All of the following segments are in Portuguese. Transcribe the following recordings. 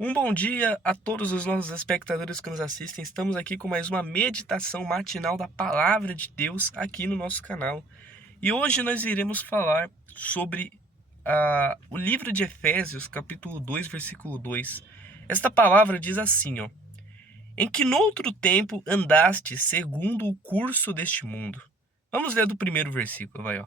Um bom dia a todos os nossos espectadores que nos assistem. Estamos aqui com mais uma meditação matinal da Palavra de Deus aqui no nosso canal. E hoje nós iremos falar sobre o livro de Efésios, capítulo 2, versículo 2. Esta palavra diz assim, ó: em que noutro tempo andaste segundo o curso deste mundo. Vamos ler do primeiro versículo, vai, ó.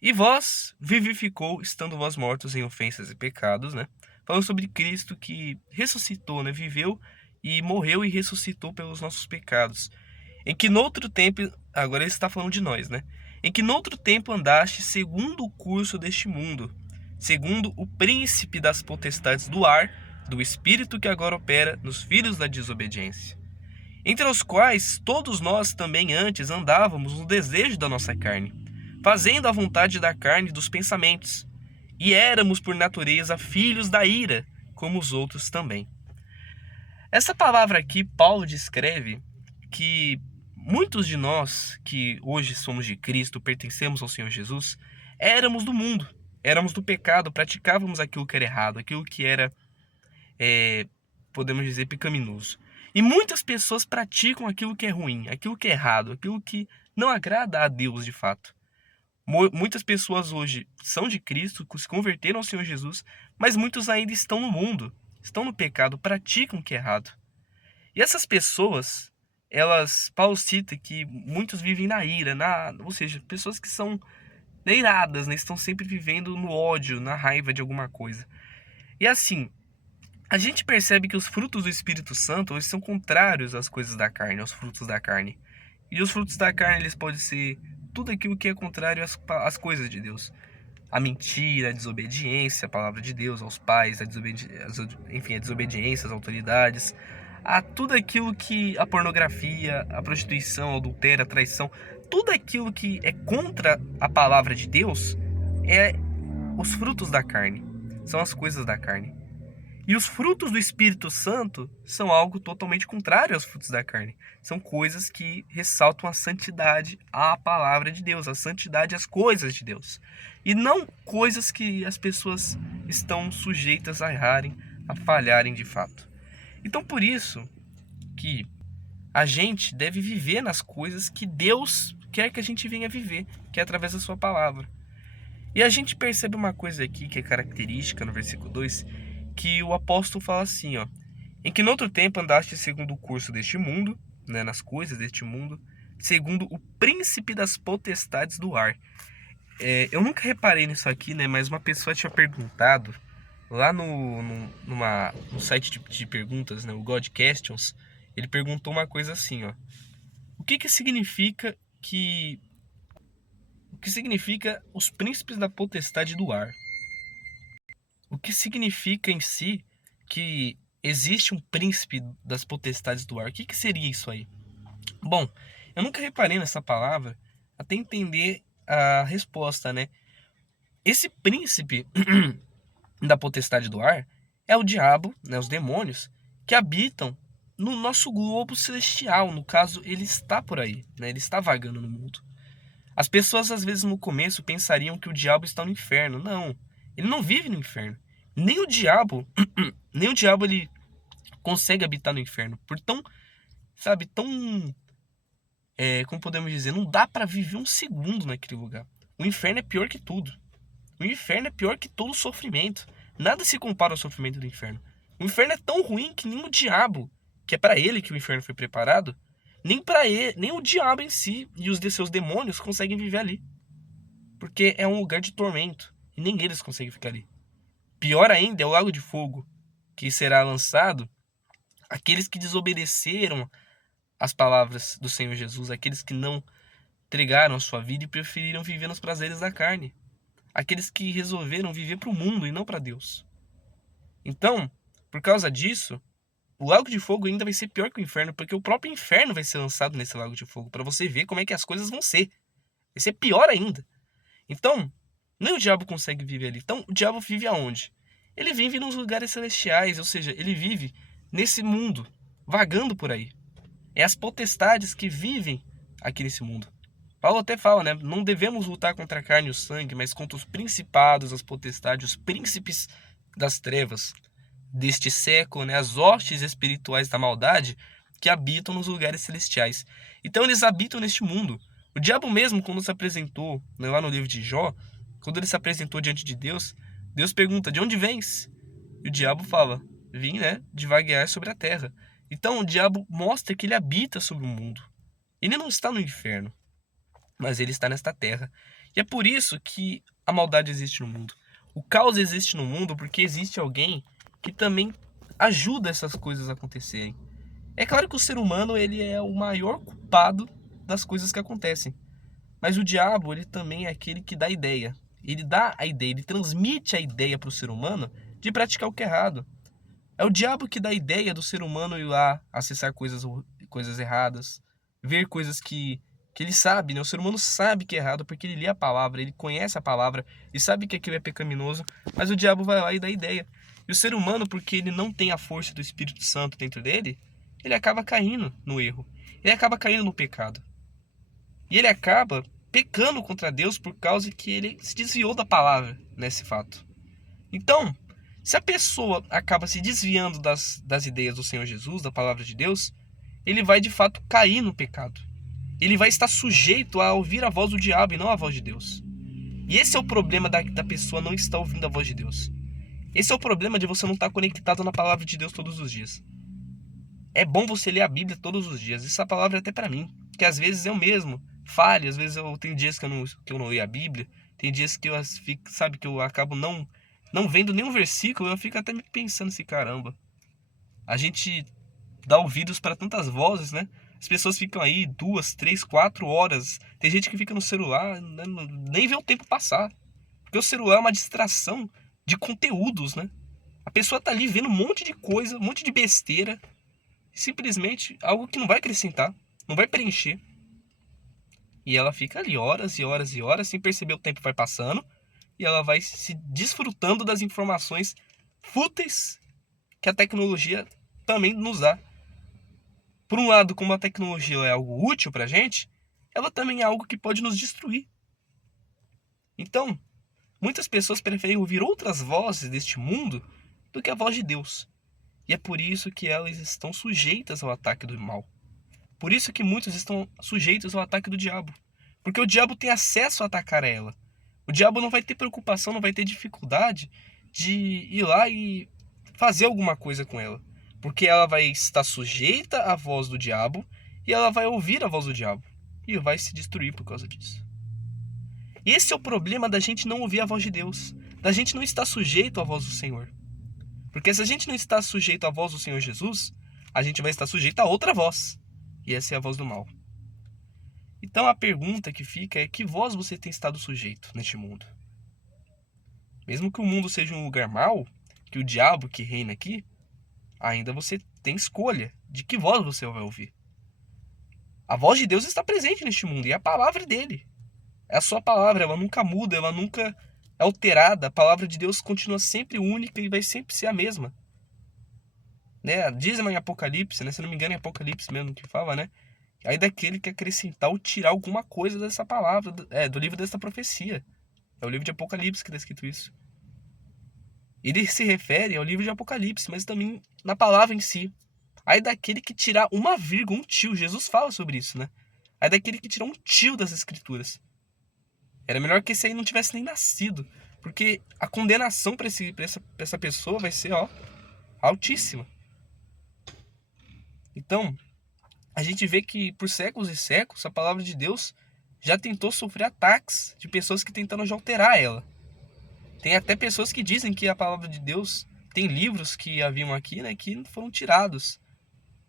E vós vivificou, estando vós mortos em ofensas e pecados, né? Falando sobre Cristo que ressuscitou, né? Viveu e morreu e ressuscitou pelos nossos pecados. Em que noutro tempo, agora ele está falando de nós, né? Em que noutro tempo andaste segundo o curso deste mundo, segundo o príncipe das potestades do ar, do espírito que agora opera nos filhos da desobediência. Entre os quais todos nós também antes andávamos no desejo da nossa carne, fazendo a vontade da carne e dos pensamentos, e éramos por natureza filhos da ira, como os outros também. Essa palavra aqui, Paulo descreve que muitos de nós, que hoje somos de Cristo, pertencemos ao Senhor Jesus, éramos do mundo, éramos do pecado, praticávamos aquilo que era errado, aquilo que era, podemos dizer, pecaminoso. E muitas pessoas praticam aquilo que é ruim, aquilo que é errado, aquilo que não agrada a Deus de fato. Muitas pessoas hoje são de Cristo, se converteram ao Senhor Jesus, mas muitos ainda estão no mundo, estão no pecado, praticam o que é errado. E essas pessoas, Paulo cita que muitos vivem na ira, ou seja, pessoas que são iradas, né, estão sempre vivendo no ódio, na raiva de alguma coisa. E assim, a gente percebe que os frutos do Espírito Santo eles são contrários às coisas da carne, aos frutos da carne. E os frutos da carne eles podem ser tudo aquilo que é contrário às coisas de Deus. A mentira, a desobediência à palavra de Deus, aos pais, enfim, a desobediência às autoridades, a tudo aquilo que a pornografia, a prostituição, o adultério, a traição, tudo aquilo que é contra a palavra de Deus é os frutos da carne, são as coisas da carne. E os frutos do Espírito Santo são algo totalmente contrário aos frutos da carne. São coisas que ressaltam a santidade à palavra de Deus, a santidade às coisas de Deus. E não coisas que as pessoas estão sujeitas a errarem, a falharem de fato. Então por isso que a gente deve viver nas coisas que Deus quer que a gente venha viver, que é através da sua palavra. E a gente percebe uma coisa aqui que é característica no versículo 2, que o apóstolo fala assim, ó: em que noutro tempo andaste segundo o curso deste mundo, né, nas coisas deste mundo, segundo o príncipe das potestades do ar. Eu nunca reparei nisso aqui, né, mas uma pessoa tinha perguntado lá no site de perguntas, né, o God Questions, ele perguntou uma coisa assim, ó: o que significa os príncipes da potestade do ar? O que significa em si que existe um príncipe das potestades do ar? O que seria isso aí? Bom, eu nunca reparei nessa palavra até entender a resposta, né? Esse príncipe da potestade do ar é o diabo, né, os demônios, que habitam no nosso globo celestial. No caso, ele está por aí, né? Ele está vagando no mundo. As pessoas, às vezes, no começo, pensariam que o diabo está no inferno. Não, ele não vive no inferno. Nem o diabo, nem o diabo ele consegue habitar no inferno. Por tão, sabe, tão, como podemos dizer, não dá para viver um segundo naquele lugar. O inferno é pior que tudo. O inferno é pior que todo sofrimento. Nada se compara ao sofrimento do inferno. O inferno é tão ruim que nem o diabo, que é para ele que o inferno foi preparado, nem para ele, nem o diabo em si e os de seus demônios conseguem viver ali. Porque é um lugar de tormento e nem eles conseguem ficar ali. Pior ainda é o lago de fogo, que será lançado aqueles que desobedeceram as palavras do Senhor Jesus, aqueles que não entregaram a sua vida e preferiram viver nos prazeres da carne, aqueles que resolveram viver para o mundo e não para Deus. Então, por causa disso, o lago de fogo ainda vai ser pior que o inferno, porque o próprio inferno vai ser lançado nesse lago de fogo, para você ver como é que as coisas vão ser. Vai ser pior ainda. Então, nem o diabo consegue viver ali. Então, o diabo vive aonde? Ele vive nos lugares celestiais, ou seja, ele vive nesse mundo, vagando por aí. É as potestades que vivem aqui nesse mundo. Paulo até fala, né? Não devemos lutar contra a carne e o sangue, mas contra os principados, as potestades, os príncipes das trevas, deste século, né, as hostes espirituais da maldade que habitam nos lugares celestiais. Então eles habitam neste mundo. O diabo mesmo, quando se apresentou, né, lá no livro de Jó, quando ele se apresentou diante de Deus, Deus pergunta: de onde vens? E o diabo fala: vim, né, de vaguear sobre a terra. Então o diabo mostra que ele habita sobre o mundo. Ele não está no inferno, mas ele está nesta terra. E é por isso que a maldade existe no mundo. O caos existe no mundo porque existe alguém que também ajuda essas coisas a acontecerem. É claro que o ser humano ele é o maior culpado das coisas que acontecem. Mas o diabo ele também é aquele que dá a ideia. Ele dá a ideia, ele transmite a ideia para o ser humano de praticar o que é errado. É o diabo que dá a ideia do ser humano ir lá acessar coisas erradas, ver coisas que ele sabe, né? O ser humano sabe que é errado porque ele lê a palavra, ele conhece a palavra e sabe que aquilo é pecaminoso, mas o diabo vai lá e dá a ideia. E o ser humano, porque ele não tem a força do Espírito Santo dentro dele, ele acaba caindo no erro. Ele acaba caindo no pecado. E ele acaba pecando contra Deus por causa que ele se desviou da palavra nesse fato. Então, se a pessoa acaba se desviando das ideias do Senhor Jesus, da palavra de Deus, ele vai de fato cair no pecado. Ele vai estar sujeito a ouvir a voz do diabo e não a voz de Deus. E esse é o problema da pessoa não estar ouvindo a voz de Deus. Esse é o problema de você não estar conectado na palavra de Deus todos os dias. É bom você ler a Bíblia todos os dias. Essa palavra é até para mim, que às vezes eu mesmo falho, às vezes eu tenho dias que eu não leio a Bíblia, tem dias que eu fico, sabe, que eu acabo não vendo nenhum versículo, eu fico até me pensando assim, caramba. A gente dá ouvidos para tantas vozes, né? As pessoas ficam aí 2, 3, 4 horas. Tem gente que fica no celular, né? Nem vê o tempo passar. Porque o celular é uma distração de conteúdos, né? A pessoa tá ali vendo um monte de coisa, um monte de besteira. Simplesmente algo que não vai acrescentar, não vai preencher. E ela fica ali horas e horas e horas, sem perceber o tempo vai passando. E ela vai se desfrutando das informações fúteis que a tecnologia também nos dá. Por um lado, como a tecnologia é algo útil pra gente, ela também é algo que pode nos destruir. Então, muitas pessoas preferem ouvir outras vozes deste mundo do que a voz de Deus. E é por isso que elas estão sujeitas ao ataque do mal. Por isso que muitos estão sujeitos ao ataque do diabo. Porque o diabo tem acesso a atacar ela. O diabo não vai ter preocupação, não vai ter dificuldade de ir lá e fazer alguma coisa com ela. Porque ela vai estar sujeita à voz do diabo e ela vai ouvir a voz do diabo. E vai se destruir por causa disso. Esse é o problema da gente não ouvir a voz de Deus. Da gente não estar sujeito à voz do Senhor. Porque se a gente não está sujeito à voz do Senhor Jesus, a gente vai estar sujeito a outra voz. E essa é a voz do mal. Então a pergunta que fica é: que voz você tem estado sujeito neste mundo? Mesmo que o mundo seja um lugar mau, que o diabo que reina aqui, ainda você tem escolha de que voz você vai ouvir. A voz de Deus está presente neste mundo e é a palavra dele. É a sua palavra, ela nunca muda, ela nunca é alterada. A palavra de Deus continua sempre única e vai sempre ser a mesma. Né? Dizem em Apocalipse, né? Se não me engano é Apocalipse mesmo que fala, né? Aí daquele que acrescentar ou tirar alguma coisa dessa palavra, do livro dessa profecia. É o livro de Apocalipse que está escrito isso. Ele se refere ao livro de Apocalipse, mas também na palavra em si. Aí daquele que tirar uma vírgula, um tio, Jesus fala sobre isso, né? Aí daquele que tirar um tio das escrituras. Era melhor que esse aí não tivesse nem nascido, porque a condenação para essa pessoa vai ser, ó, altíssima. Então, a gente vê que por séculos e séculos a palavra de Deus já tentou sofrer ataques de pessoas que tentaram já alterar ela. Tem até pessoas que dizem que a palavra de Deus, tem livros que haviam aqui, né, que foram tirados,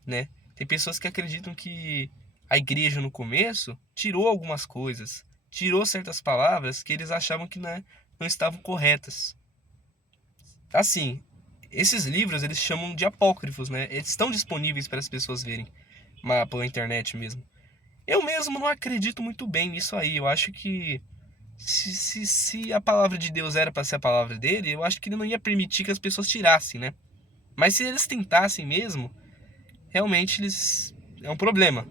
né? Tem pessoas que acreditam que a igreja no começo tirou algumas coisas, tirou certas palavras que eles achavam que, né, não estavam corretas. Assim, esses livros eles chamam de apócrifos, né? Eles estão disponíveis para as pessoas verem, pela internet mesmo. Eu mesmo não acredito muito bem nisso aí. Eu acho que se a palavra de Deus era para ser a palavra dele, eu acho que ele não ia permitir que as pessoas tirassem, né? Mas se eles tentassem mesmo, realmente eles é um problema.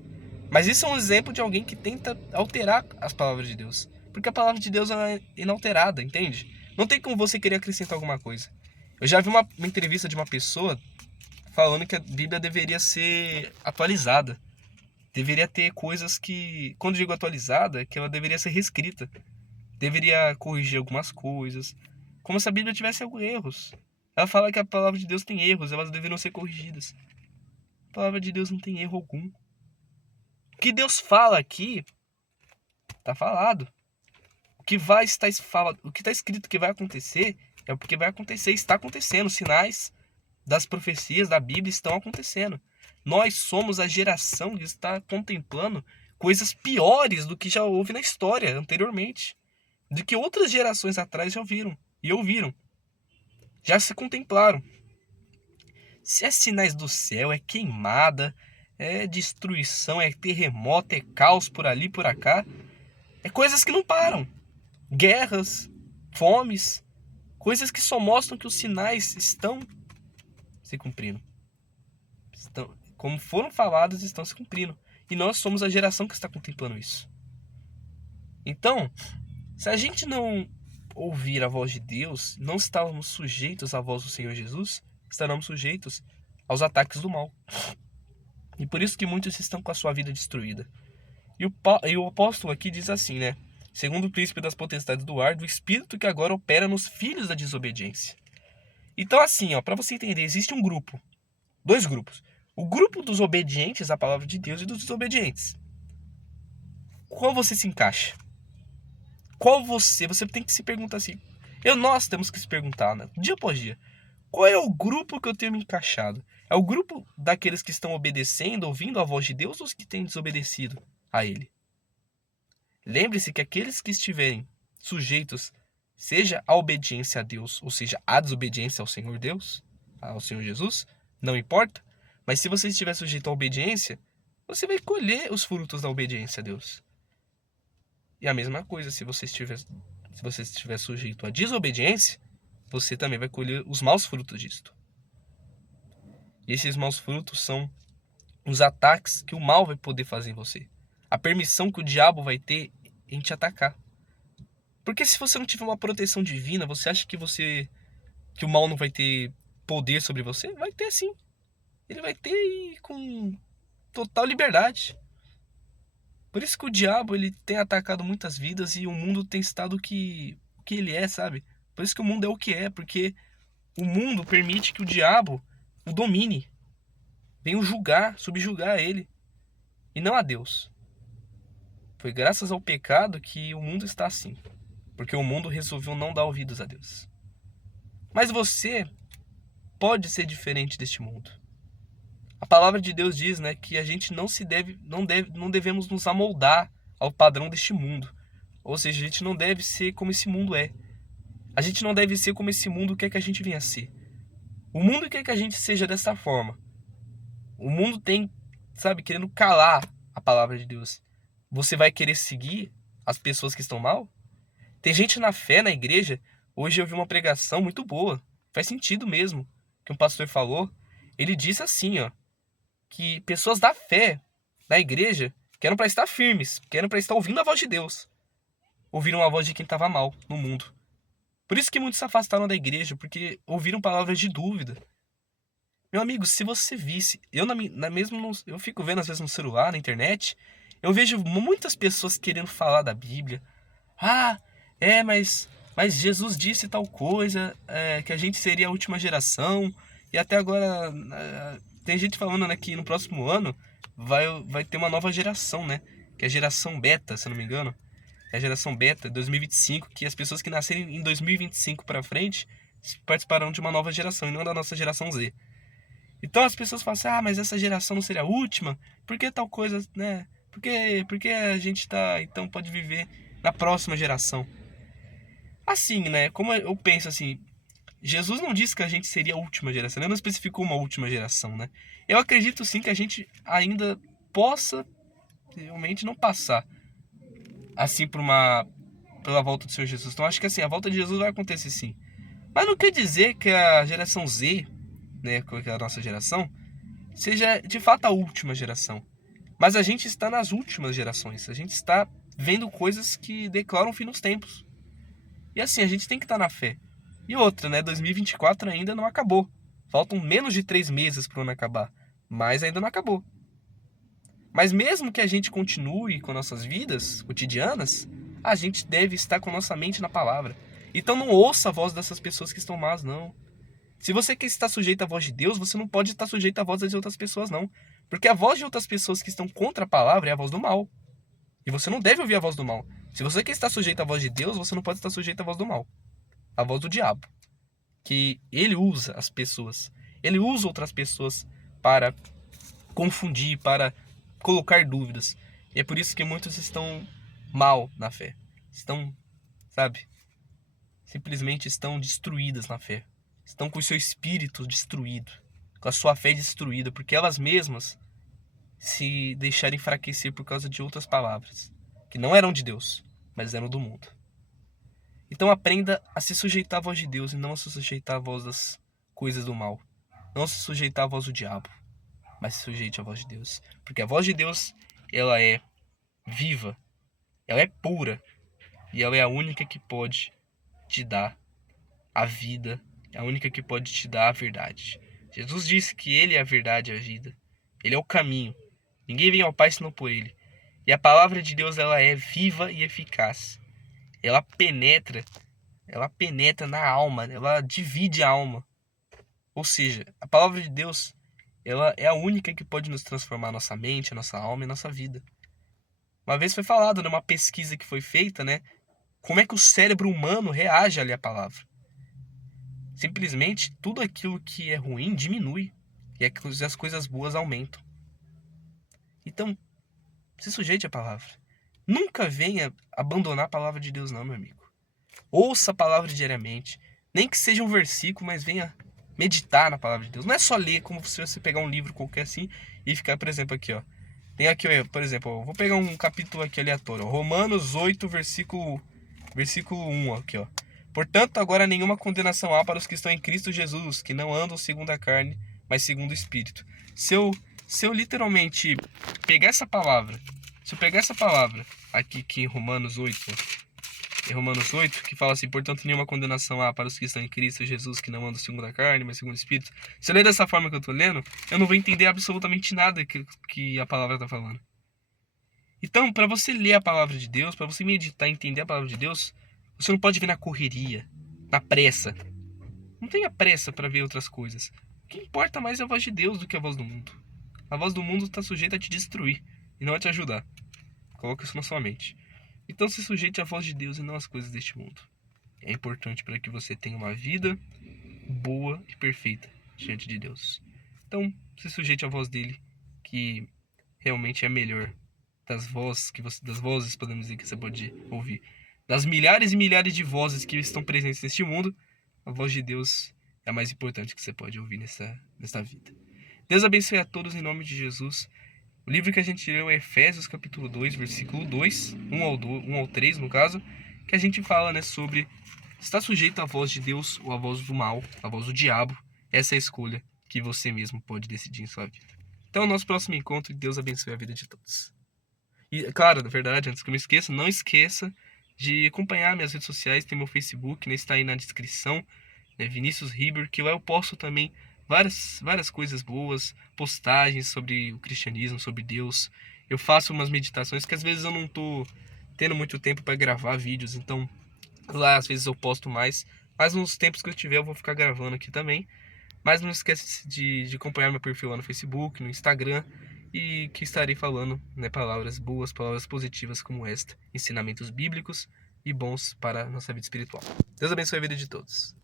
Mas isso é um exemplo de alguém que tenta alterar as palavras de Deus. Porque a palavra de Deus é inalterada, entende? Não tem como você querer acrescentar alguma coisa. Eu já vi uma entrevista de uma pessoa falando que a Bíblia deveria ser atualizada. Deveria ter coisas que, quando digo atualizada, é que ela deveria ser reescrita. Deveria corrigir algumas coisas. Como se a Bíblia tivesse alguns erros. Ela fala que a palavra de Deus tem erros, elas deveriam ser corrigidas. A palavra de Deus não tem erro algum. O que Deus fala aqui, está falado. O que está escrito que vai acontecer, é o que vai acontecer, está acontecendo. Os sinais das profecias da Bíblia estão acontecendo. Nós somos a geração que está contemplando coisas piores do que já houve na história anteriormente. Do que outras gerações atrás já ouviram e ouviram. Já se contemplaram. Se é sinais do céu, é queimada, é destruição, é terremoto, é caos por ali, por cá. É coisas que não param. Guerras, fomes, coisas que só mostram que os sinais estão se cumprindo. Como foram falados, estão se cumprindo. E nós somos a geração que está contemplando isso. Então, se a gente não ouvir a voz de Deus, não estávamos sujeitos à voz do Senhor Jesus, estaremos sujeitos aos ataques do mal. E por isso que muitos estão com a sua vida destruída. E o apóstolo aqui diz assim, né? Segundo o príncipe das potestades do ar, do espírito que agora opera nos filhos da desobediência. Então assim, ó, para você entender, existe um grupo, 2 grupos. O grupo dos obedientes à palavra de Deus e dos desobedientes. Qual você se encaixa? Qual você tem que se perguntar assim. Nós temos que se perguntar, né? Dia após dia. Qual é o grupo que eu tenho me encaixado? É o grupo daqueles que estão obedecendo, ouvindo a voz de Deus, ou os que têm desobedecido a Ele? Lembre-se que aqueles que estiverem sujeitos, seja à obediência a Deus, ou seja, à desobediência ao Senhor Deus, ao Senhor Jesus, não importa. Mas se você estiver sujeito à obediência, você vai colher os frutos da obediência a Deus. E a mesma coisa, se você estiver sujeito à desobediência, você também vai colher os maus frutos disto. E esses maus frutos são os ataques que o mal vai poder fazer em você. A permissão que o diabo vai ter em te atacar. Porque se você não tiver uma proteção divina, você acha que o mal não vai ter poder sobre você? Vai ter sim. Ele vai ter e com total liberdade. Por isso que o diabo ele tem atacado muitas vidas e o mundo tem estado o que ele é, sabe? Por isso que o mundo é o que é, porque o mundo permite que o diabo o domine. Venha subjugar ele. E não a Deus. Foi graças ao pecado que o mundo está assim. Porque o mundo resolveu não dar ouvidos a Deus. Mas você pode ser diferente deste mundo. A palavra de Deus diz, né, que a gente não devemos nos amoldar ao padrão deste mundo. Ou seja, a gente não deve ser como esse mundo é. A gente não deve ser como esse mundo quer que a gente venha a ser. O mundo quer que a gente seja dessa forma. O mundo tem, querendo calar a palavra de Deus. Você vai querer seguir as pessoas que estão mal? Tem gente na fé, na igreja. Hoje eu vi uma pregação muito boa. Faz sentido mesmo. Que um pastor falou. Ele disse assim, ó. Que pessoas da fé, na igreja, querem para estar firmes. Querem para estar ouvindo a voz de Deus. Ouviram a voz de quem estava mal no mundo. Por isso que muitos se afastaram da igreja. Porque ouviram palavras de dúvida. Meu amigo, se você visse... Eu fico vendo às vezes no celular, na internet... Eu vejo muitas pessoas querendo falar da Bíblia. Mas Jesus disse tal coisa, que a gente seria a última geração. E até agora, tem gente falando, né, que no próximo ano vai ter uma nova geração, né? Que é a geração beta, se eu não me engano. É a geração beta, 2025, que as pessoas que nascerem em 2025 para frente participarão de uma nova geração, e não da nossa geração Z. Então as pessoas falam assim, mas essa geração não seria a última? Por que tal coisa, né? Porque a gente então pode viver na próxima geração. Assim, né? Como eu penso assim, Jesus não disse que a gente seria a última geração, ele não especificou uma última geração, né? Eu acredito sim que a gente ainda possa realmente não passar assim pela volta do Senhor Jesus. Então acho que assim, a volta de Jesus vai acontecer sim. Mas não quer dizer que a geração Z, né, que é a nossa geração, seja de fato a última geração. Mas a gente está nas últimas gerações. A gente está vendo coisas que declaram o fim dos tempos. E assim, a gente tem que estar na fé. E outra, né? 2024 ainda não acabou. Faltam menos de 3 meses para o ano acabar. Mas ainda não acabou. Mas mesmo que a gente continue com nossas vidas cotidianas, a gente deve estar com nossa mente na palavra. Então não ouça a voz dessas pessoas que estão más, não. Se você quer estar sujeito à voz de Deus, você não pode estar sujeito à voz das outras pessoas, não. Porque a voz de outras pessoas que estão contra a palavra é a voz do mal. E você não deve ouvir a voz do mal. Se você quer estar sujeito à voz de Deus, você não pode estar sujeito à voz do mal. A voz do diabo. Que ele usa as pessoas. Ele usa outras pessoas para confundir, para colocar dúvidas. E é por isso que muitos estão mal na fé. Estão, sabe, simplesmente estão destruídas na fé. Estão com o seu espírito destruído, com a sua fé destruída, porque elas mesmas se deixaram enfraquecer por causa de outras palavras, que não eram de Deus, mas eram do mundo. Então aprenda a se sujeitar à voz de Deus e não a se sujeitar à voz das coisas do mal. Não se sujeitar à voz do diabo, mas se sujeite à voz de Deus. Porque a voz de Deus, ela é viva, ela é pura, e ela é a única que pode te dar a vida, é a única que pode te dar a verdade. Jesus disse que Ele é a verdade e a vida. Ele é o caminho. Ninguém vem ao Pai senão por Ele. E a palavra de Deus, ela é viva e eficaz. Ela penetra na alma, ela divide a alma. Ou seja, a palavra de Deus, ela é a única que pode nos transformar a nossa mente, a nossa alma e a nossa vida. Uma vez foi falado numa pesquisa que foi feita, né? Como é que o cérebro humano reage ali à palavra. Simplesmente tudo aquilo que é ruim diminui e as coisas boas aumentam. Então, se sujeite à palavra. Nunca venha abandonar a palavra de Deus, não, meu amigo. Ouça a palavra diariamente. Nem que seja um versículo, mas venha meditar na palavra de Deus. Não é só ler como se você pegar um livro qualquer assim e ficar, por exemplo, aqui, ó. Tem aqui, ó, por exemplo, vou pegar um capítulo aqui aleatório, ó, Romanos 8, versículo 1, aqui, ó. Portanto, agora nenhuma condenação há para os que estão em Cristo Jesus, que não andam segundo a carne, mas segundo o Espírito. Se eu literalmente pegar essa palavra, aqui que em Romanos 8, que fala assim, portanto, nenhuma condenação há para os que estão em Cristo Jesus, que não andam segundo a carne, mas segundo o Espírito. Se eu ler dessa forma que eu tô lendo, eu não vou entender absolutamente nada que a palavra está falando. Então, para você ler a palavra de Deus, para você meditar e entender a palavra de Deus, você não pode ver na correria, na pressa. Não tenha pressa para ver outras coisas. O que importa mais é a voz de Deus do que a voz do mundo. A voz do mundo está sujeita a te destruir e não a te ajudar. Coloca isso na sua mente. Então se sujeite à voz de Deus e não às coisas deste mundo. É importante para que você tenha uma vida boa e perfeita diante de Deus. Então se sujeite à voz dele, que realmente é a melhor das vozes, podemos dizer, que você pode ouvir. Das milhares e milhares de vozes que estão presentes neste mundo, a voz de Deus é a mais importante que você pode ouvir nesta vida. Deus abençoe a todos em nome de Jesus. O livro que a gente leu é Efésios capítulo 2, versículo 2, 1 ao 3 no caso, que a gente fala, né, sobre estar sujeito à voz de Deus ou à voz do mal, à voz do diabo. Essa é a escolha que você mesmo pode decidir em sua vida. Então, nosso próximo encontro, Deus abençoe a vida de todos. E, claro, na verdade, antes que eu me esqueça, não esqueça de acompanhar minhas redes sociais, tem meu Facebook, né, está aí na descrição, né, Vinícius Riber, que lá eu posto também várias coisas boas, postagens sobre o cristianismo, sobre Deus. Eu faço umas meditações que às vezes eu não tô tendo muito tempo para gravar vídeos, então lá às vezes eu posto mais, mas nos tempos que eu tiver eu vou ficar gravando aqui também. Mas não esquece de acompanhar meu perfil lá no Facebook, no Instagram, e que estarei falando, né, palavras boas, palavras positivas como esta, ensinamentos bíblicos e bons para a nossa vida espiritual. Deus abençoe a vida de todos.